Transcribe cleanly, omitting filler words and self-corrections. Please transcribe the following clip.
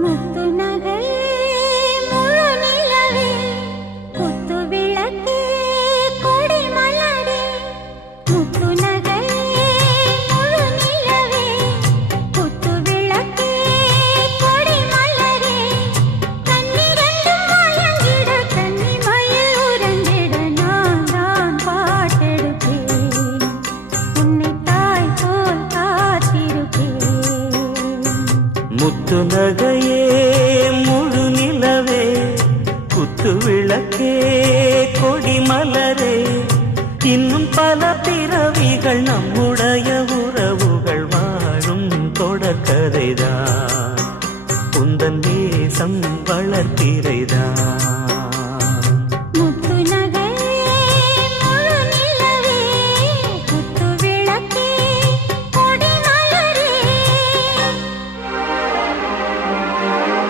முத்து நகையே முழு நிலவே குத்து விளக்கே கொடி மலரே முத்து நகையே முழு நிலவே குத்து விளக்கே கொடி மலரே கண்ணிரண்டும் மயங்கிட கன்னிமயில் உறங்கிட நான் தான் பாட்டெடுப்பேன் உன்னை தாய் போல் காத்திருப்பேன் முத்து நகையே முழு நிலவே குத்து விளக்கே கொடி மலரே இன்னும் பல பிறவிகள் நம்முடைய உறவுகள் வாழும் தொடர்கதைதான் உந்தன் தேசம் வளர்த்திரைதான்